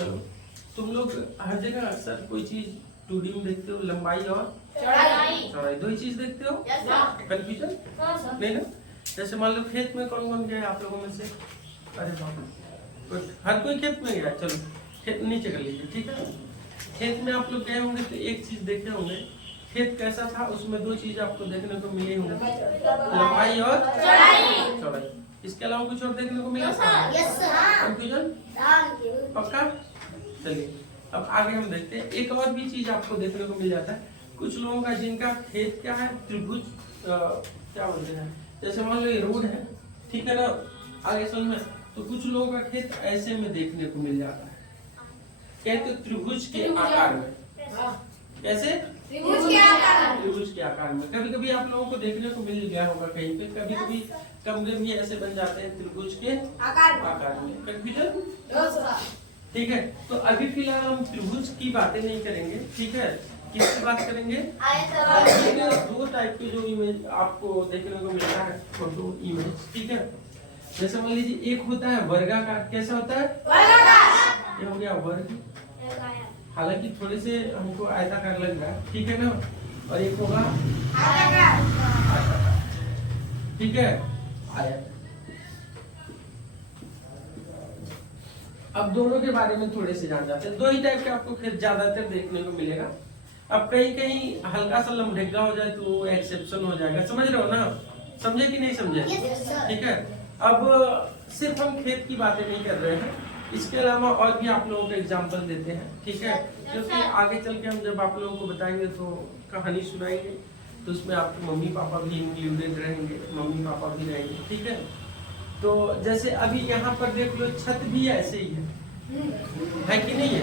चलो, तुम लोग हर जगह अक्सर कोई चीज 2D में देखते हो, लंबाई और चौड़ाई, दो ही चीज देखते हो। कंफ्यूजन नहीं ना? जैसे मान लो खेत में कौन कौन गया आप लोगों में से? अरे बाप, हर कोई खेत में गया। चलो खेत नीचे कर लीजिए, ठीक है। खेत में आप लोग गए होंगे तो एक चीज देखे होंगे, खेत कैसा था, उसमें दो चीज आपको देखने को मिली होंगी, लंबाई और चौड़ाई। इसके अलावा कुछ और देखने को मिला? कंफ्यूजन पक्का? चलिए अब आगे हम देखते हैं। एक और भी चीज आपको देखने को मिल जाता है, कुछ लोगों का जिनका खेत क्या है, त्रिभुज क्या बोलते हैं, जैसे मान लो ये रोड है, ठीक है ना, आगे समझ में, तो कुछ लोगों का खेत ऐसे में देखने को मिल जाता है, कहते त्रिभुज के आकार में। कैसे? त्रिभुज के आकार में। कभी कभी आप लोगों को देखने को मिल गया होगा कहीं पे, कभी कभी कमरे भी ऐसे बन जाते हैं त्रिभुज के आकार में। कंफ्यूजन? ठीक है, तो अभी फिलहाल हम त्रिभुज की बातें नहीं करेंगे, ठीक है। किसकी बात करेंगे? दो टाइप के जो इमेज आपको देखने को मिलता है, फोटो इमेज, ठीक है। जैसे मान लीजिए एक होता है वर्गाकार। कैसा होता है? ये हो गया वर्ग, हालांकि थोड़े से हमको आयताकार लग रहा है, ठीक है ना। और एक होगा आयताकार, ठीक है, आयत। अब दोनों के बारे में थोड़े से जान जाते हैं। दो ही टाइप के आपको खेत ज्यादातर देखने को मिलेगा। अब कहीं कहीं हल्का सा लम्बढेगा हो जाए तो वो एक्सेप्शन हो जाएगा, समझ रहे हो ना? समझे कि नहीं समझे? ठीक है। अब सिर्फ हम खेत की बातें नहीं कर रहे हैं, इसके अलावा और भी आप लोगों को एग्जाम्पल देते हैं, ठीक है। क्योंकि आगे चल के हम जब आप लोगों को बताएंगे तो कहानी सुनाएंगे, तो उसमें आपके मम्मी पापा भी इंक्लूडेड रहेंगे, मम्मी पापा भी रहेंगे, ठीक है। तो जैसे अभी यहाँ पर देख लो, छत भी ऐसे ही है कि नहीं है?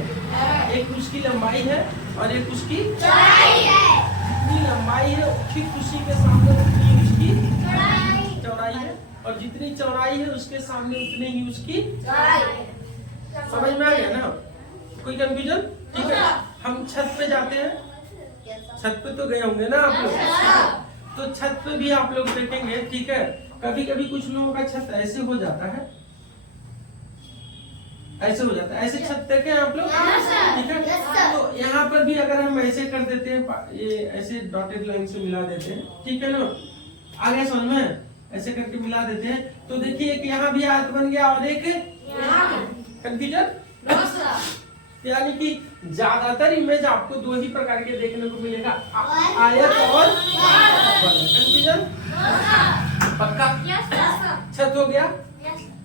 एक उसकी लंबाई है और एक उसकी चौड़ाई है। जितनी लंबाई है ठीक उसी के सामने उतनी उसकी चौड़ाई है, और जितनी चौड़ाई है उसके सामने उतनी ही उसकी चौड़ाई है। समझ में आ गया ना? कोई कंफ्यूजन? ठीक है। हम छत पे जाते हैं, छत पे तो गए होंगे ना आप लोग, तो छत पे भी आप लोग देखेंगे, ठीक है। कभी कभी कुछ लोगों का छत ऐसे हो जाता है, ऐसे हो जाता है, ऐसे छत देखे आप लोग, ठीक है। तो यहाँ पर भी अगर हम ऐसे कर देते हैं, ये ऐसे डॉटेड लाइन से मिला देते हैं, ठीक है ना, आगे समझ में ऐसे करके मिला देते हैं, तो देखिए एक यहाँ भी आयत बन गया और एक कंफ्यूजन। यानी कि ज्यादातर इमेज आपको दो ही प्रकार के देखने को मिलेगा, आयत और कंफ्यूजन। पक्का? छत हो गया,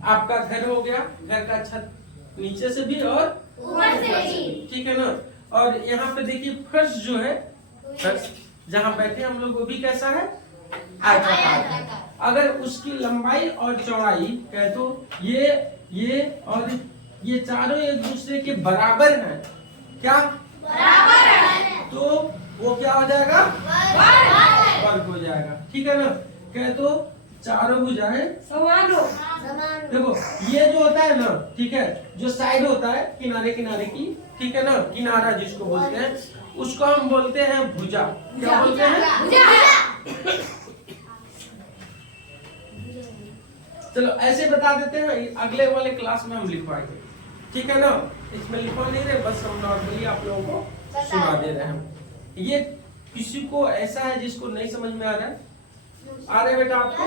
आपका घर हो गया, घर का छत नीचे से भी और ऊपर से भी, ठीक है ना। और यहाँ पे देखिए फर्श जो है, फर्श जहाँ बैठे हम लोग, वो भी कैसा है? आयताकार। अगर उसकी लंबाई और चौड़ाई कहे तो ये और ये चारों एक दूसरे के बराबर हैं। क्या बराबर है? तो वो क्या हो जाएगा? वर्ग हो जाएगा, ठीक है ना। कहे तो चारों भुजाएं समान हो। देखो ये जो होता है ना, ठीक है, जो साइड होता है किनारे किनारे की, ठीक है ना, किनारा जिसको बोलते हैं, उसको हम बोलते हैं भुजा। क्या बोलते हैं? भुजा। चलो ऐसे बता देते हैं, अगले वाले क्लास में हम लिखवाएंगे, ठीक है ना। इसमें लिखवा नहीं रहे, बस हम नॉर्मली आप लोगों को सुना दे रहे हैं। ये किसी को ऐसा है जिसको नहीं समझ में आ रहा है? आ रहे बेटा आपको?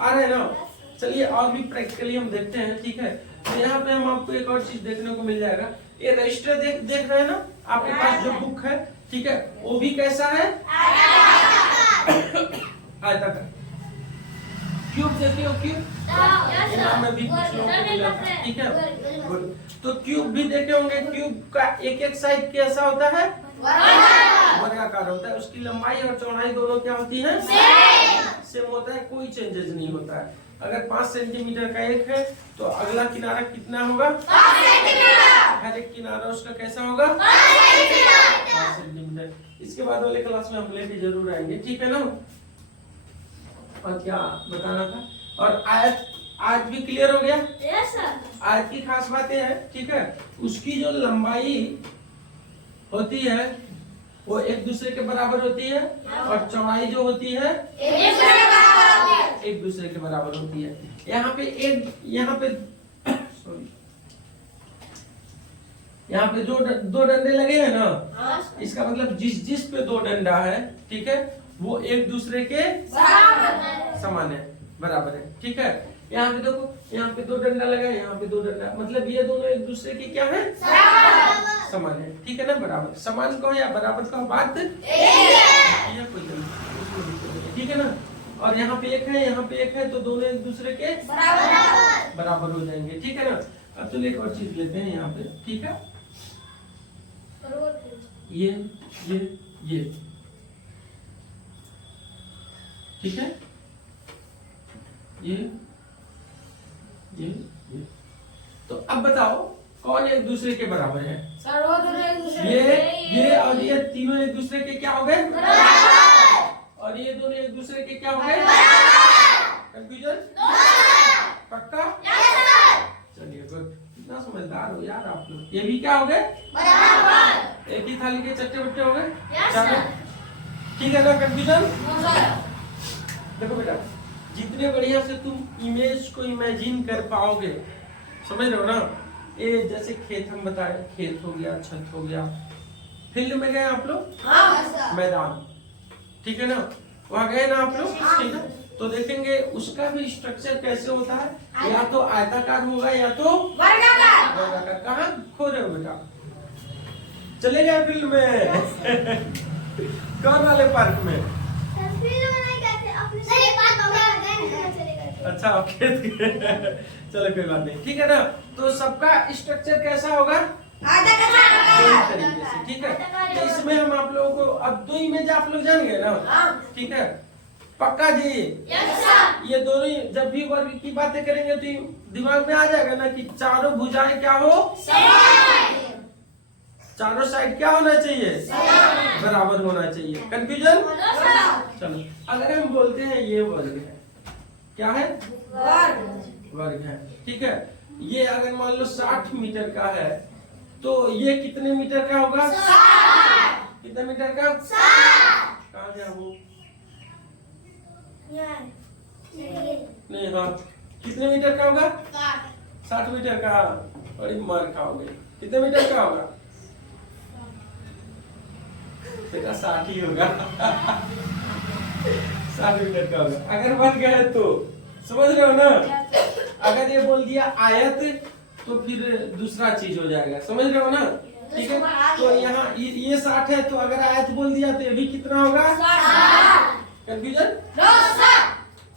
आ रहे हैं ना? चलिए और भी प्रैक्टिकली हम देखते हैं, ठीक है। तो यहाँ पे हम आपको एक और चीज देखने को मिल जाएगा, ये रजिस्टर देख रहे हैं ना आपके पास जो बुक है, ठीक है, वो भी कैसा है? आयताकार। क्यूब देखते हो? क्यूब में भी कुछ लोगों को मिला था, ठीक है, गुड। तो क्यूब भी देखे होंगे, क्यूब का एक एक साइड कैसा होता है? वर्गाकार होता है। उसकी लंबाई और चौड़ाई दोनों क्या होती है? सेम होता है, कोई चेंजेस नहीं होता है। अगर 5 सेंटीमीटर का एक है तो अगला किनारा कितना होगा? 5 सेंटीमीटर। हर एक किनारा उसका कैसा होगा? 5 सेंटीमीटर। इसके बाद वाले क्लास में हम लेके जरूर आएंगे, ठीक है ना। और क्या बताना था? और आयत आज भी क्लियर हो गया? Yes sir. आयत की खास बातें हैं, ठीक है, उसकी जो लंबाई होती है वो एक दूसरे के बराबर होती है, और चौड़ाई जो होती है एक दूसरे के बराबर होती है। यहाँ पे सॉरी, यहाँ पे दो डंडे लगे हैं ना, इसका मतलब जिस पे दो डंडा है, ठीक है, वो एक दूसरे के समान है, बराबर है, ठीक है। यहाँ पे देखो, यहाँ पे दो डंडा लगा है, यहाँ पे दो डंडा, मतलब ये दोनों एक दूसरे के क्या है, समान है, ठीक है ना, बराबर। समान कहो या बराबर कहो, बात ये कोई गलती, ठीक है ना। और यहाँ पे एक है, यहाँ पे एक है, तो दोनों एक दूसरे के बराबर हो जाएंगे, ठीक है ना। अब चलिए एक और चीज लेते हैं यहाँ पे, ठीक है, ये ठीक है, ये तो अब बताओ कौन एक दूसरे के बराबर है? ये और ये तीनों एक दूसरे के क्या हो गए, और ये दोनों एक दूसरे के क्या हो गए, कंफ्यूजन, पक्का? चलिए गुड, कितना समझदार हो यार आप लोग। ये भी क्या हो गए, एक ही थाली के चट्टे बट्टे हो गए, ठीक है ना, कंफ्यूजन? देखो बेटा, जितने बढ़िया से तुम इमेज को इमेजिन कर पाओगे, समझ रहे हो ना, ये जैसे खेत हम बताए, खेत हो गया, छत हो गया, फील्ड में गए आप लोग, मैदान, ठीक है ना, वहाँ गए ना आप लोग, ठीक है, तो देखेंगे उसका भी स्ट्रक्चर कैसे होता है, या तो आयताकार होगा या तो वर्गाकार। कहाँ खो रहे हो बेटा, चले गए फील्ड में कौन वाले पार्क में? अच्छा खेत के चलो कोई बात नहीं, ठीक है ना। तो सबका स्ट्रक्चर कैसा होगा, तरीके से, ठीक है। तो इसमें हम आप लोगों को अब दो इमेज आप लोग जान गए ना, ठीक है, पक्का जी? ये दोनों जब भी वर्ग की बातें करेंगे तो दिमाग में आ जाएगा ना कि चारों भुजाएं क्या हो, चारों साइड क्या होना चाहिए, बराबर होना चाहिए। कंफ्यूजन? चलो अगर हम बोलते हैं ये वर्ग है, क्या है, वर्ग है, ठीक है। ये अगर मान लो 60 मीटर का है, तो ये कितने मीटर का होगा, कितने मीटर का, कहाँ गया वो, नहीं, हाँ, कितने मीटर का होगा, 60 मीटर का, बड़ी मार खाओगे, कितने मीटर का होगा, 60 ही होगा 60 मीटर का होगा। अगर वर्ग है तो समझ रहे हो ना, अगर ये बोल दिया आयत तो फिर दूसरा चीज हो जाएगा, समझ रहे हो ना, ठीक है। तो यहाँ ये 60 है, तो अगर आयत बोल दिया तो ये भी कितना होगा, कंफ्यूजन?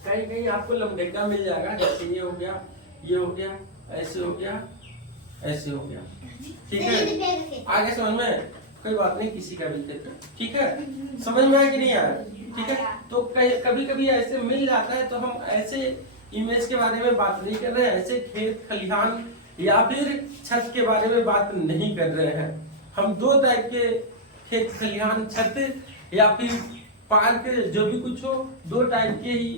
कहीं कहीं आपको लंबेगा मिल जाएगा, जैसे ये हो गया, ये हो गया, ऐसे हो गया, ऐसे हो गया, ठीक है। आगे समझ में, कोई बात नहीं, किसी का भी देते, ठीक है, समझ में आया कि नहीं आया, ठीक है। तो कभी कभी ऐसे मिल जाता है, तो हम ऐसे इमेज के बारे में बात नहीं कर रहे हैं, ऐसे खेत खलिहान या फिर छत के बारे में बात नहीं कर रहे हैं। हम दो टाइप के खेत खलिहान, छत या फिर पार्क, जो भी कुछ हो, दो टाइप के ही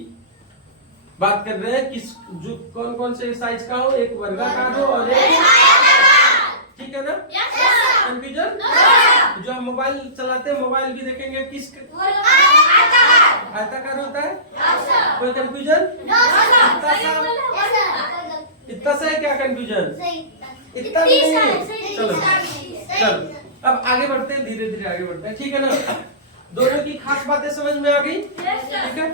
बात कर रहे हैं। किस जो कौन कौन से साइज का हो, एक वर्गाकार हो और एक, ठीक है ना, कंफ्यूजन? जो हम मोबाइल चलाते हैं, मोबाइल भी देखेंगे किस आयताकार होता है, कोई कंफ्यूजन? इतना सा है क्या कंफ्यूजन, इतना नहीं है। चलो अब आगे बढ़ते हैं, धीरे धीरे आगे बढ़ते हैं, ठीक है ना। दोनों की खास बातें समझ में आ गई, ठीक है।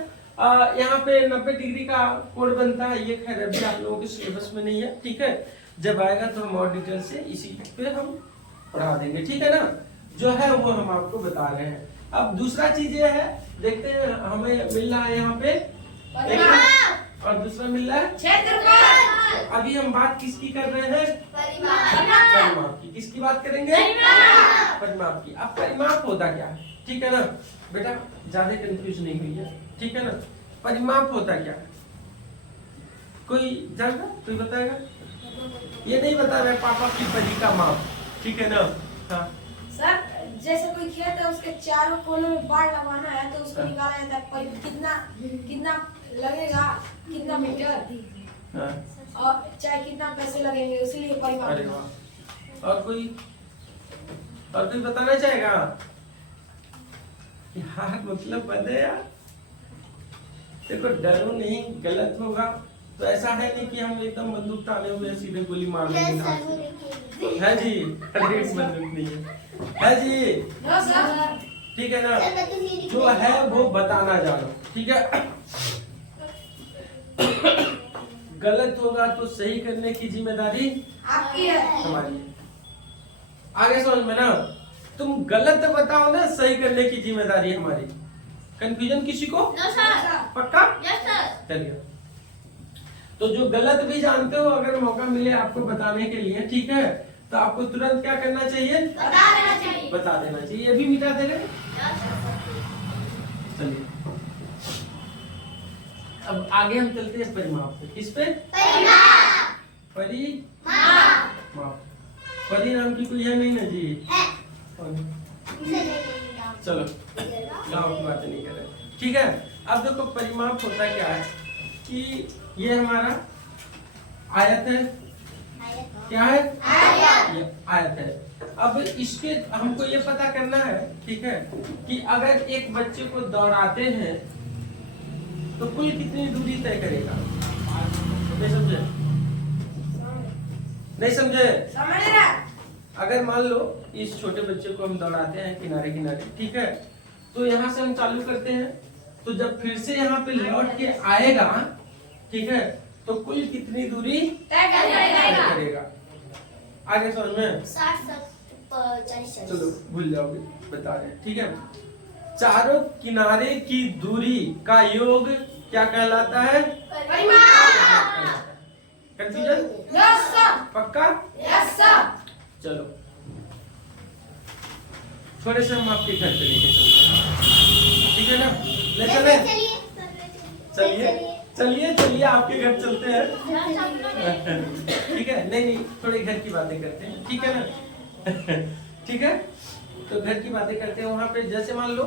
यहाँ पे 90 डिग्री का कोण बनता है, ये खैर अभी आप लोगों के सिलेबस में नहीं है, ठीक है। जब आएगा तो हम और डिटेल से इसी पे हम पढ़ा देंगे, ठीक है ना। जो है वो हम आपको बता रहे हैं। अब दूसरा चीज ये है, देखते हैं हमें मिल रहा है यहाँ पे और दूसरा मिल रहा है क्षेत्रफल। अभी हम बात किसकी कर रहे हैं, परिमाप की। किसकी बात करेंगे, परिमाप की। अब परिमाप होता क्या है, ठीक है ना बेटा, ज्यादा कंफ्यूज नहीं हुई है, ठीक है ना। परिमाप होता क्या है, कोई जानता, कोई बताएगा? ये नहीं बता रहे पापा की परी का माप, ठीक है ना। हाँ सर, जैसे कोई खेत है, उसके चारों कोनों में बाढ़ लगवाना है, तो उसको निकाला जाता है, कितना लगेगा, कितना मीटर, और चाहे कितना पैसे लगेंगे, इसलिए परिमाप। और कोई बताना चाहेगा यार, मतलब बने यार, देखो डरो नहीं, गलत होगा तो ऐसा है नहीं कि हम एकदम बंदूक ताने हुए सीधे गोली मार देंगे। है जी, बंदूक नहीं है जी। ठीक है ना, जो है वो बताना जानो। ठीक है, गलत होगा तो सही करने की जिम्मेदारी आपकी है, हमारी। आगे समझ में ना, तुम गलत बताओ ना, सही करने की जिम्मेदारी हमारी। कंफ्यूजन किसी को? पक्का? चलिए, तो जो गलत भी जानते हो, अगर मौका मिले आपको बताने के लिए, ठीक है, तो आपको तुरंत क्या करना चाहिए? बता देना चाहिए। ये भी मिटा देंगे। चलिए, अब आगे हम चलते हैं परिमाप पे। किस पे? परिमाप। परी नाम की कोई है नहीं ना जी? चलो, गाँव की बातें नहीं कर रहे। ठीक है, अब देखो परिमाप होता क्या है कि ये हमारा आयत है। क्या है? ये आयत है। अब इसके हमको ये पता करना है, ठीक है, कि अगर एक बच्चे को दौड़ाते हैं तो कुल कितनी दूरी तय करेगा? नहीं समझे? नहीं समझे? अगर मान लो इस छोटे बच्चे को हम दौड़ाते हैं किनारे किनारे, ठीक है, तो यहाँ से हम चालू करते हैं, तो जब फिर से यहाँ पे लौट के आएगा, ठीक है, तो कुल कितनी दूरी तय करेगा? आगे समझ में? 60-40। चलो भूल जाओगे, बता रहे हैं। ठीक है, चारों किनारे की दूरी का योग क्या कहलाता है? कंफ्यूजन? पक्का? चलो, थोड़े से हम आपके घर पे लेके चलते हैं। ठीक है ना, ले चले? चलिए आपके घर चलते हैं। ठीक है, नहीं, थोड़े घर की बातें करते हैं। ठीक है ना? ठीक है, तो घर की बातें करते हैं। वहां पे जैसे मान लो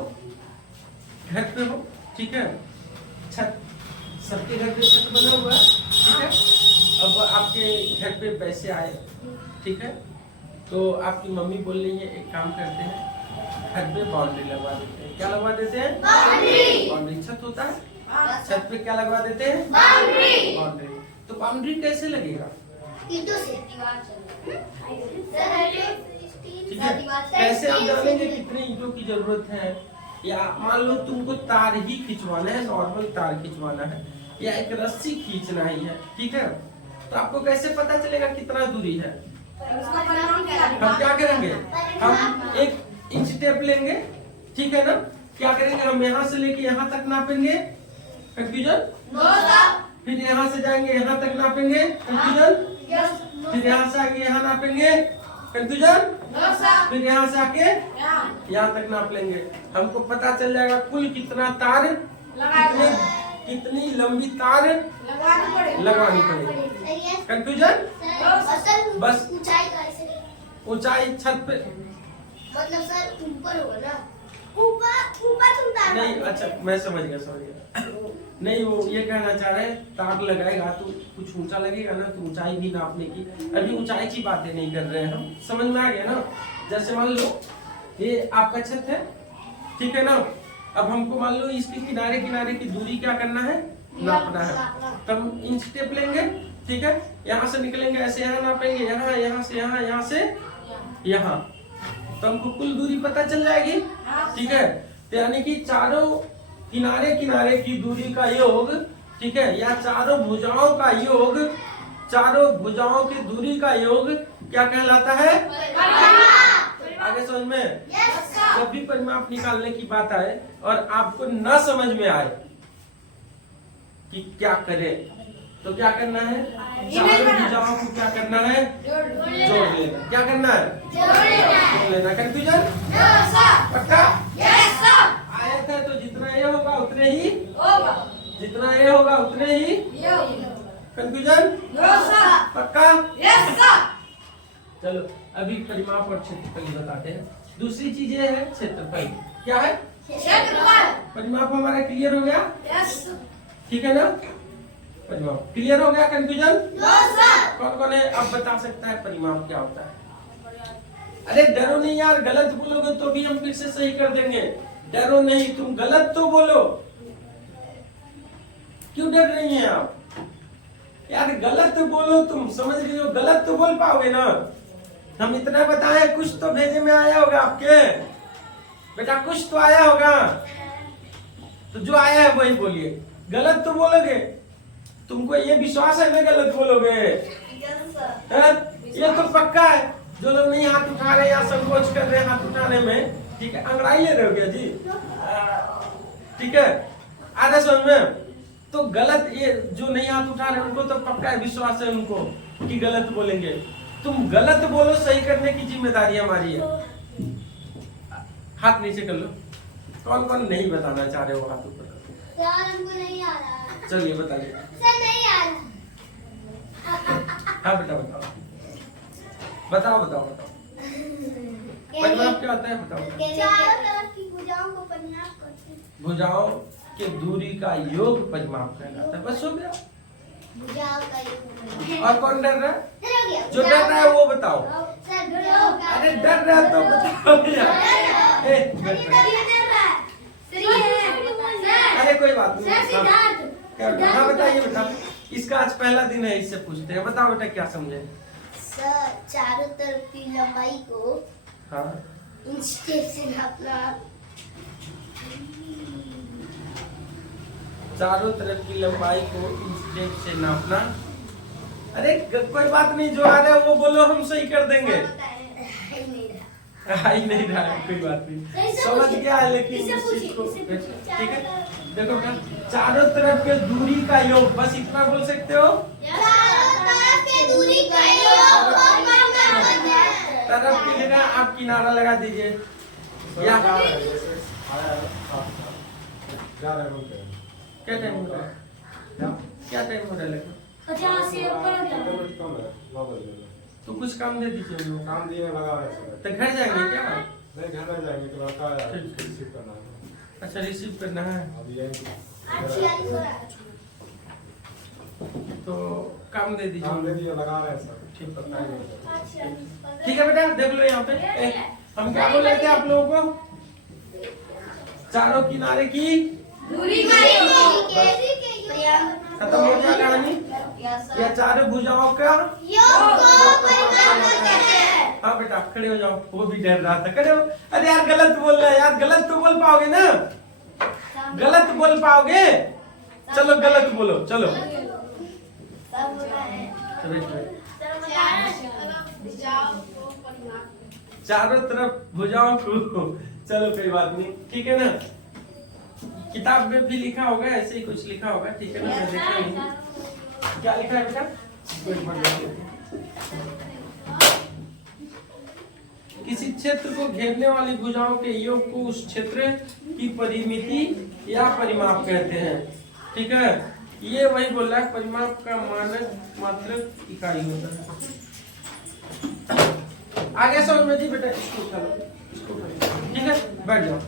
घर पे हो, ठीक है, छत, सबके घर पे छत बना हुआ है, ठीक है। अब आपके घर पे पैसे आए, ठीक है, तो आपकी मम्मी बोल रही है एक काम करते हैं, घर पे बाउंड्री लगवा देते हैं। क्या लगवा देते हैं? बाउंड्री। छत होता है, छत पे क्या लगवा देते हैं? बाउंड्री। तो बाउंड्री कैसे लगेगा? ईंटों से। ठीक है, कैसे हम जानेंगे कितने ईंटों की जरूरत है? या मान लो तुमको तार ही खिंचवाना है, नॉर्मल तार खिंचवाना है, या एक रस्सी खींचना ही है, ठीक है, तो आपको कैसे पता चलेगा कितना दूरी है? हम क्या करेंगे? हम एक इंच टेप लेंगे, ठीक है ना, क्या करेंगे? हम यहाँ से लेके यहाँ तक नापेंगे। कंफ्यूजन? फिर यहाँ से जाएंगे यहाँ तक नापेंगे। कंफ्यूजन? फिर यहाँ से आगे यहाँ नापेंगे। कंफ्यूजन? फिर यहाँ से आके यहाँ तक नाप लेंगे। हमको पता चल जाएगा कुल कितना तार, कितनी लंबी तार लगवानी पड़ेगी। कंफ्यूजन? बस ऊंचाई छत पे, मतलब सर ऊपर होगा ना, ऊपर तुम तार नहीं। अच्छा, मैं समझ गया। नहीं, वो ये कहना चाह रहे हैं तार लगाएगा तो कुछ ऊंचा लगेगा ना, तो ऊंचाई भी नापने की, अभी ऊंचाई की बातें नहीं कर रहे हैं हम। समझ में आ गया ना? जैसे मान लो ये आपका छत है, ठीक है ना, अब हमको मान लो इसके किनारे किनारे की दूरी क्या करना है? नापना है। तब इंच टेप लेंगे, ठीक है, यहाँ से निकलेंगे, ऐसे यहाँ नापेंगे, यहाँ से यहाँ से यहाँ, तो हमको कुल दूरी पता चल जाएगी। ठीक है, यानी कि चारों किनारे किनारे की दूरी का योग, ठीक है, या चारों भुजाओं का योग, चारों भुजाओं की दूरी का योग क्या कहलाता है? आगे समझ में? जब भी परिमाप निकालने की बात आए और आपको न समझ में आए कि क्या करें, तो क्या करना है? चारों भुजाओं को क्या करना है? जोड़ लेना। क्या करना है? जोड़ लेना। कंफ्यूजन? पक्का? आयत है तो जितना ये होगा उतने ही जितना ये होगा उतने ही। कंफ्यूजन? पक्का? चलो, अभी परिमाप और क्षेत्रफल बताते हैं। दूसरी चीज ये है क्षेत्रफल। क्या है? परिमाप हमारा क्लियर हो गया? ठीक है ना? परिमाप क्लियर हो गया? कंफ्यूजन? कौन कौन है अब बता सकता है परिमाप क्या होता है? अरे डरो नहीं यार, गलत बोलोगे तो भी हम फिर से सही कर देंगे। डरो नहीं, तुम गलत तो बोलो, क्यों डर रही हैं आप? यार गलत बोलो, तुम समझ रही हो, गलत तो बोल पाओगे ना। हम इतना बताए, कुछ तो भेजे में आया होगा आपके बेटा, कुछ तो आया होगा, तो जो आया है वही बोलिए, गलत तो बोलोगे। तुमको ये विश्वास है ना गलत बोलोगे? ये तो पक्का है। जो लोग नहीं हाथ उठा रहे या संकोच कर रहे हैं हाथ उठाने में, ठीक है, अंगड़ाई ले रहे हो क्या जी? ठीक है, आधा समझ में। तो गलत, ये जो नहीं हाथ उठा रहे उनको तो पक्का है, विश्वास है उनको कि गलत बोलेंगे। तुम गलत बोलो, सही करने की जिम्मेदारी हमारी है। हाथ नीचे कर लो। कौन कौन नहीं बताना चाह रहे हो हाथ ऊपर? सर हमको नहीं आ रहा। चलिए बता लीजिए। सर नहीं आ रहा। हाँ बेटा बताओ बताओ बताओ बताओ। परिमाप क्या होता है बताओ? चारों तरफ की भुजाओं को परिमाप करते हैं। भुजाओं के दूरी का योग परिमाप कहलाता है। बस हो गया। भुजाओं का योग। और कौन डर रहा है? सर हो गया। जो डर रहा है वो बताओ। सर भुजाओं का। अरे डर रहा है तो बताओ यार। अरे कोई बात नहीं। हाँ बताइए बेटा, इसका आज पहला दिन है, इससे पूछते हैं। बताओ बेटा क्या समझे? सर चारों तरफ की लंबाई को हाँ इंच टेप से नापना। चारों तरफ की लंबाई को इंच टेप से नापना। अरे कोई बात नहीं, जो आ रहा है वो बोलो, हम सही कर देंगे। आई नहीं रहा है, कोई बात नहीं, समझ गया है। लेकिन इस चीज को ठीक है, देखो बेटा, चारों तरफ के दूरी का योग, बस इतना बोल सकते हो। चारों तरफ की दूरी का योग तरफ की जगह आप किनारा लगा दीजिए। या क्या टाइम हो रहा है? क्या टाइम हो रहा है? 50 से ऊपर तो कुछ काम दे दीजिए उनको। काम दिए लगा रहे हैं तो घर जाएंगे क्या? नहीं, घर में जाएंगे तो लड़का रिसीव करना है। अच्छा रिसीव करना है, अब ये तो काम दे दीजिए। काम दे दिए, लगा रहे हैं सर। ठीक बताएंगे। ठीक है बेटा, देख लो यहाँ पे। हम क्या बोल रहे थे आप लोगों को? चारों किनारे की दूरी खत्म हो जाए कहानी। या चारों भुजाओं का योग को परिमाप करते हैं। हाँ बेटा खड़े हो जाओ, वो भी डर रहा था। खड़े हो। अरे यार गलत बोल रहा है यार, गलत तो बोल पाओगे ना? गलत बोल पाओगे? चलो गलत बोलो, चलो। चारों तरफ भुजाओं को, चलो कोई बात नहीं, ठीक है ना। किताब में भी लिखा होगा, ऐसे ही कुछ लिखा होगा, ठीक है ना। मैं देखा नहीं क्या लिखा है बेटा, कोई पढ़ लो। किसी क्षेत्र को घेरने वाली भुजाओं के योग को उस क्षेत्र की परिमिति या परिमाप कहते हैं, ठीक है। ये वही बोल रहा है, परिमाप का मानक मात्रक इकाई होता है। आगे समझ में जी बेटा, इसको उठा लो, इसको उठा लो, ठीक है, बैठ जाओ।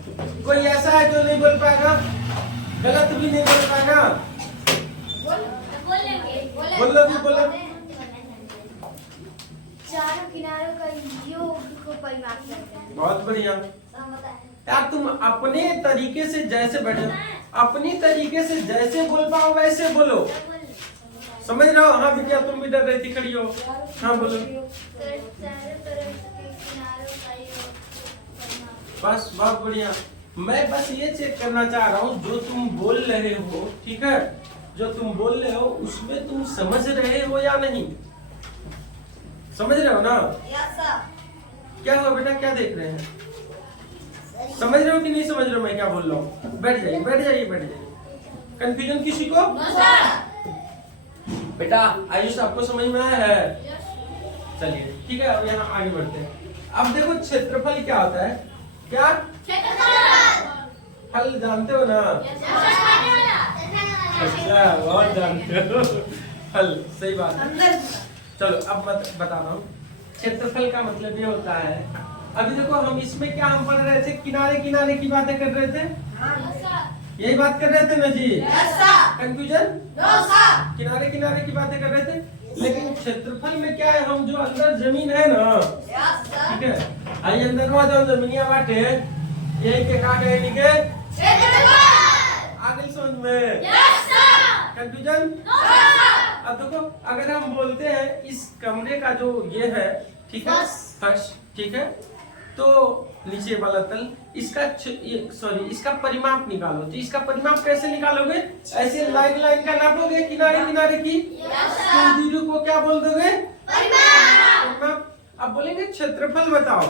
कोई ऐसा है जो नहीं बोल पाएगा, गलत भी नहीं बोल पाएगा? बोलो भी बोलो। चारों किनारों का योग को परिमाप करते हैं। बहुत बढ़िया यार, तुम अपने तरीके से जैसे बैठे, अपनी तरीके से जैसे बोल पाओ वैसे बोलो, समझ रहे हो? हाँ बिटिया तुम भी डर रही थी, खड़ी हो। हाँ बोलो। बस बहुत बढ़िया। मैं बस ये चेक करना चाह रहा हूँ, जो तुम बोल रहे हो, ठीक है, जो तुम बोल रहे हो उसमें तुम समझ रहे हो या नहीं? समझ रहे हो ना? क्या हुआ बेटा, क्या देख रहे हैं? समझ रहे हो कि नहीं समझ रहे हो मैं क्या बोल रहा हूँ? बैठ जाइए बैठ जाइए बैठ जाइए। कंफ्यूजन किसी को? बेटा आयुष आपको समझ में आया है? चलिए ठीक है, अब यहाँ आगे बढ़ते हैं। अब देखो क्षेत्रफल क्या होता है? क्या फल जानते हो ना? अच्छा बहुत जानते हो फल, सही बात है। चलो अब बता रहा हूँ, क्षेत्रफल का मतलब ये होता है, अभी देखो हम इसमें क्या हम पढ़ रहे थे, किनारे किनारे की बातें कर रहे थे, यही बात कर रहे थे ना जी? कंफ्यूजन? किनारे किनारे की बातें कर रहे थे, लेकिन क्षेत्रफल में क्या है, हम जो अंदर जमीन है ना, ठीक है, आई अंदर में जो जमीनिया बाटे यही के का कहे के आगे समझ में? कंफ्यूजन? अब देखो अगर हम बोलते हैं इस कमरे का जो ये है, ठीक है, फर्श, ठीक है, तो नीचे वाला तल, इसका सॉरी इसका परिमाप निकालो। तो इसका परिमाप कैसे निकालोगे? ऐसे लाइन लाइन का नापोगे किनारे किनारे की, तो दूरी को क्या बोल दोगे? परिमाप। अब बोलेंगे क्षेत्रफल बताओ,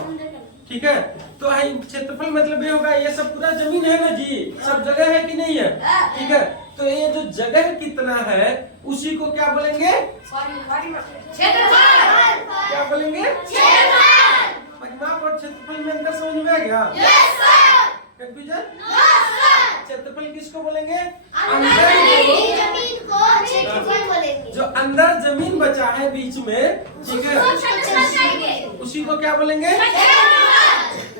ठीक है, तो क्षेत्रफल मतलब ये होगा ये सब पूरा जमीन है ना जी, सब जगह है कि नहीं है, ठीक है, तो ये जो जगह कितना है उसी को क्या बोलेंगे? क्या बोलेंगे? परिमाप और क्षेत्रफल में अंतर समझ में आ गया? कंफ्यूजन? क्षेत्रफल किसको बोलेंगे? जमीन को क्षेत्रफल बोलेंगे। जो अंदर जमीन बचा है बीच में, ठीक है, उसी को क्या बोलेंगे?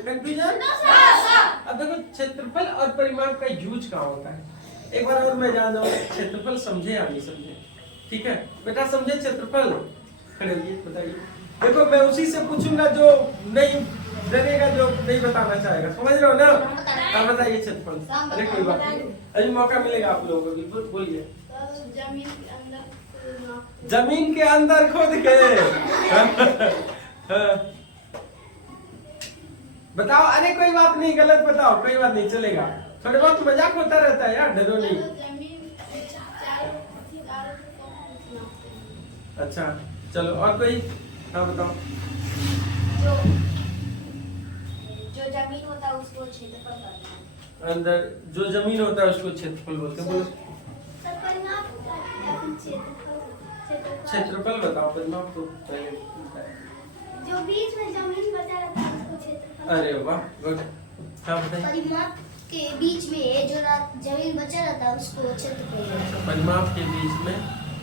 कंफ्यूजन? अब देखो क्षेत्रफल और परिमाप का यूज कहाँ होता है, एक बार और मैं जान जाऊँ। क्षेत्रफल समझे या नहीं समझे? ठीक है बेटा, समझे क्षेत्रफल? खड़े होइए, बताइए। देखो मैं उसी से पूछूंगा जो नहीं डरेगा, जो नहीं बताना चाहेगा, समझ रहे हो ना? हाँ बताइए क्षेत्रफल। अरे कोई बात नहीं, अभी मौका मिलेगा आप लोगों को, बिल्कुल बोलिए। जमीन के अंदर खोद के बताओ। अरे कोई बात नहीं, गलत बताओ, कोई बात नहीं, चलेगा, थोड़े बहुत मजाक होता रहता है यार, डरो नहीं। अच्छा चलो, और कोई? हाँ बताओ। जो जमीन होता है उसको क्षेत्रफल बोलते हैं। अंदर जो जमीन होता है उसको क्षेत्रफल बोलते हैं। बोलो क्षेत्रफल बताओ, परिमाप तो जो बीच में जमीन बचा रहता है उसको क्षेत्रफल। अरे वाह, गुड। हाँ बताइए। परिमाप के बीच में जो जमीन बचा रहता है उसको क्षेत्रफल। परिमाप के बीच में,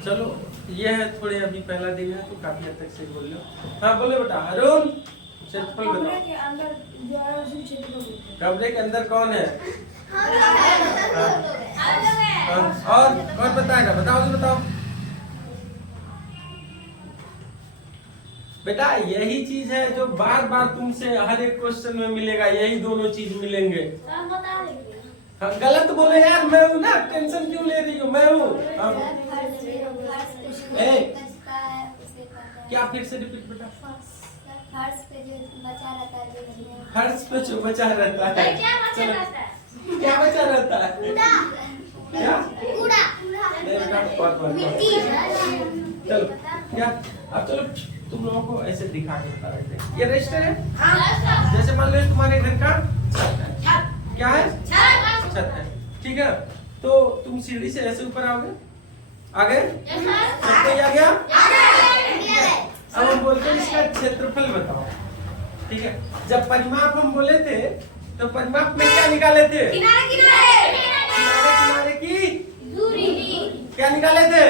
चलो ये है, थोड़े अभी पहला दिन है तो काफी हद तक से बोल लो। हाँ बोलो बेटा। अरुण क्षेत्रफल बताओ। कमरे के अंदर जो है उसे क्षेत्रफल बोलते हैं। कमरे के अंदर कौन है? हाँ। और कौन बताएगा? बताओ तो बताओ बेटा। यही चीज है जो बार बार तुमसे हर एक क्वेश्चन में मिलेगा, यही दोनों चीज मिलेंगे। हाँ, गलत बोले यार, मैं हूँ ना, टेंशन क्यों ले रही हूँ, मैं हूँ। क्या फिर से रिपीट बेटा? फर्श पे जो बचा रहता है, फर्श पे जो बचा रहता है, क्या बचा रहता है? क्या? चलो क्या, अब चलो तुम लोगों को ऐसे दिखा के बता रहे थे। ये रजिस्टर है, जैसे मान लो तुम्हारे घर का छत है, क्या है? छत है, ठीक है, तो तुम सीढ़ी से ऐसे ऊपर आओगे, आ गए? सब कोई आ गया? अब हम बोलते हैं इसका क्षेत्रफल बताओ, ठीक है। जब परिमाप हम बोले थे तो परिमाप में क्या निकाले थे? किनारे किनारे की दूरी। क्या निकाले थे?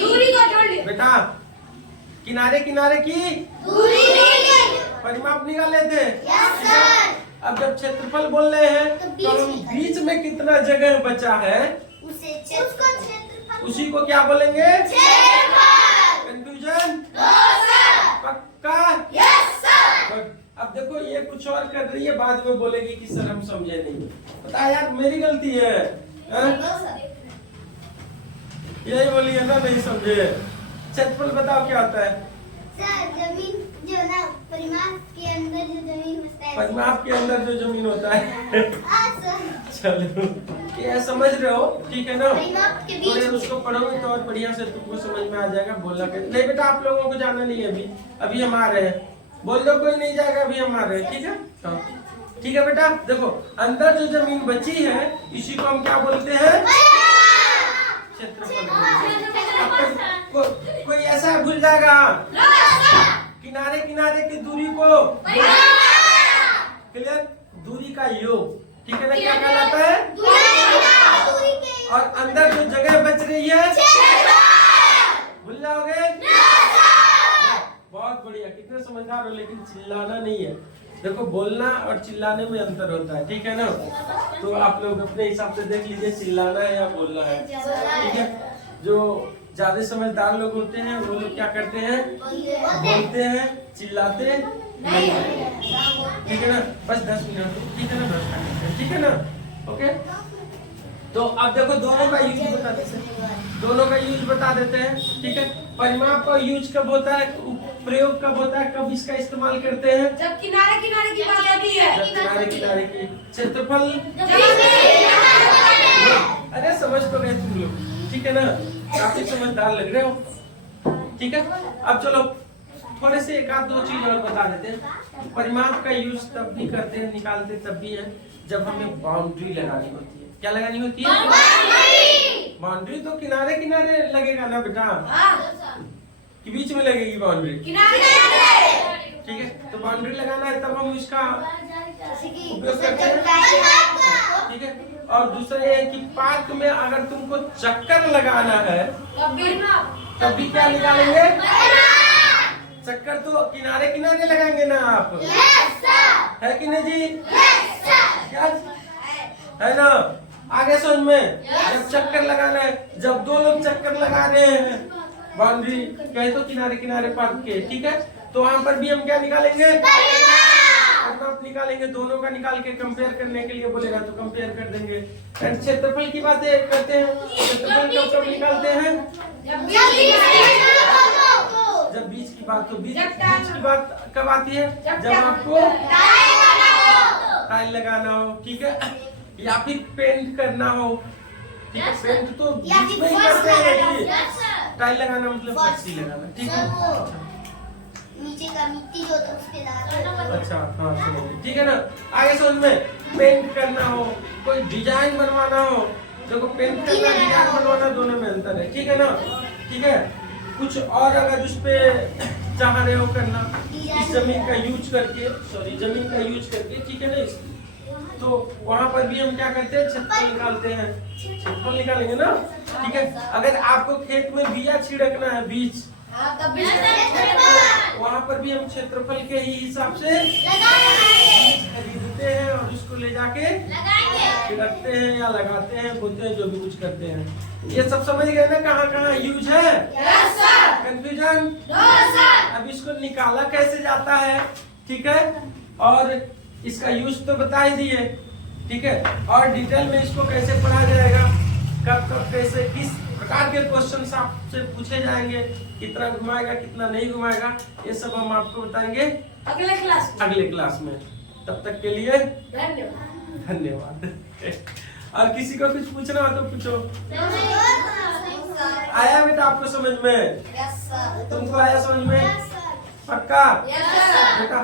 दूरी को जोड़ ले बेटा, किनारे किनारे की दूरी परिमाप निकाले थे। अब जब क्षेत्रफल बोल रहे हैं तो हम बीच में कितना जगह बचा है उसी को क्या बोलेंगे? कंफ्यूजन? पक्का? अब देखो ये कुछ और कर रही है, बाद में बोलेगी कि सर हम समझे नहीं। पता यार मेरी गलती है, यही बोली है ना, नहीं समझे। क्षेत्रफल बताओ क्या होता है? सर जमीन जो ना परिमाप के अंदर जो जमीन बचता है, परिमाप के अंदर जो जमीन होता है। चलो ये समझ रहे हो, ठीक है ना? थोड़े उसको पढ़ोगे तो और बढ़िया से तुमको समझ में आ जाएगा। बोलना नहीं बेटा, आप लोगों को जाना नहीं है अभी, अभी हम आ रहे हैं। बोल दो कोई नहीं जाएगा, अभी हम आ रहे हैं, ठीक है? ठीक है बेटा, देखो अंदर जो जमीन बची है इसी को हम क्या बोलते हैं? क्षेत्रफल। कोई ऐसा भूल जाएगा? किनारे किनारे की दूरी को क्लियर, दूरी का योग, ठीक है ना? क्या कहलाता है? और अंदर जो जगह बच रही है भूल जाओगे? बहुत बढ़िया, कितने समझदार हो, लेकिन चिल्लाना नहीं है। देखो बोलना और चिल्लाने में अंतर होता है, ठीक है ना? तो आप लोग अपने हिसाब से देख लीजिए चिल्लाना है या बोलना है, ठीक है? जो ज्यादा समझदार लोग होते हैं वो लोग क्या करते हैं? बोलते हैं, चिल्लाते नहीं हैं, ठीक है ना? बस 10 मिनट, ठीक है ना? ठीक है ना? ओके। तो अब देखो दोनों का यूज बता देते हैं, दोनों का यूज बता देते हैं। ठीक है, परिमाप का यूज कब होता है, प्रयोग कब होता है, कब इसका इस्तेमाल करते हैं? जब किनारे किनारे की बात आती है। जब किनारे किनारे की। क्षेत्रफल, अरे समझ तो गए तुम लोग, ठीक है ना, काफी समझदार लग रहे हो। ठीक है, अब चलो थोड़े से एक आध दो चीज और बता देते हैं। परिमाप का यूज तब भी करते हैं, निकालते तब भी है जब हमें बाउंड्री लगानी होती है। क्या लगानी होती है? बाउंड्री तो किनारे किनारे लगेगा ना बेटा, कि बीच में लगेगी बाउंड्री? किनारे। ठीक है, तो बाउंड्री लगाना है तब हम इसका उपयोग करते हैं। ठीक है, और दूसरा ये है कि पार्क में अगर तुमको चक्कर लगाना है तब भी क्या निकालेंगे? चक्कर तो किनारे किनारे लगाएंगे ना आप, है कि नहीं जी? क्या है ना? आगे समझ में, जब चक्कर लगाना है, जब दो लोग चक्कर लगा रहे हैं बाउंड्री कहे तो किनारे किनारे पार्क के, ठीक है, तो वहां पर भी हम क्या निकालेंगे? परिमाप निकालेंगे। दोनों का निकाल के कंपेयर करने के लिए बोलेगा तो कंपेयर कर देंगे। एंड क्षेत्रफल की बातें करते हैं। क्षेत्रफल कब निकालते हैं? जब बीच की बात, तो बीच की बात कब आती है? जब आपको टाइल लगाना हो, ठीक है, या फिर पेंट करना हो। ठीक है, पेंट तो बीच में ही करते हैं, टाइल लगाना मतलब पट्टी लगाना। ठीक है, नीचे का मिट्टी जो होता है उसके दाग। अच्छा हाँ समझ, ठीक है ना। आगे समझ में, पेंट करना हो, कोई डिजाइन बनवाना हो, देखो पेंट करना डिजाइन बनवाना दोनों में अंतर है। ठीक है ना, ठीक है, कुछ और अगर उस पे चाह रहे हो करना इस जमीन का यूज करके, सॉरी जमीन का यूज करके, ठीक है ना, तो वहाँ पर भी हम क्या करते हैं? क्षेत्रफल निकालते हैं। क्षेत्रफल निकालेंगे ना, ठीक है। अगर आपको खेत में बीज छिड़कना है, बीज, वहाँ पर भी हम क्षेत्रफल के ही हिसाब से खरीदते हैं और उसको ले जाके छिड़कते हैं या लगाते हैं, बोलते हैं, जो भी कुछ करते हैं। ये सब समझ गए ना कहाँ कहाँ यूज है? कंफ्यूजन? अब इसको निकाला कैसे जाता है, ठीक है, और इसका यूज तो बता ही दिए, ठीक है, और डिटेल में इसको कैसे पढ़ा जाएगा, कब कब कैसे किस प्रकार के क्वेश्चन आपसे पूछे जाएंगे, कितना घुमाएगा कितना नहीं घुमाएगा, ये सब हम आपको बताएंगे अगले क्लास में। तब तक के लिए धन्यवाद। और किसी को कुछ पूछना हो तो पूछो। आया बेटा आपको समझ में? तुमको आया समझ में? पक्का बेटा?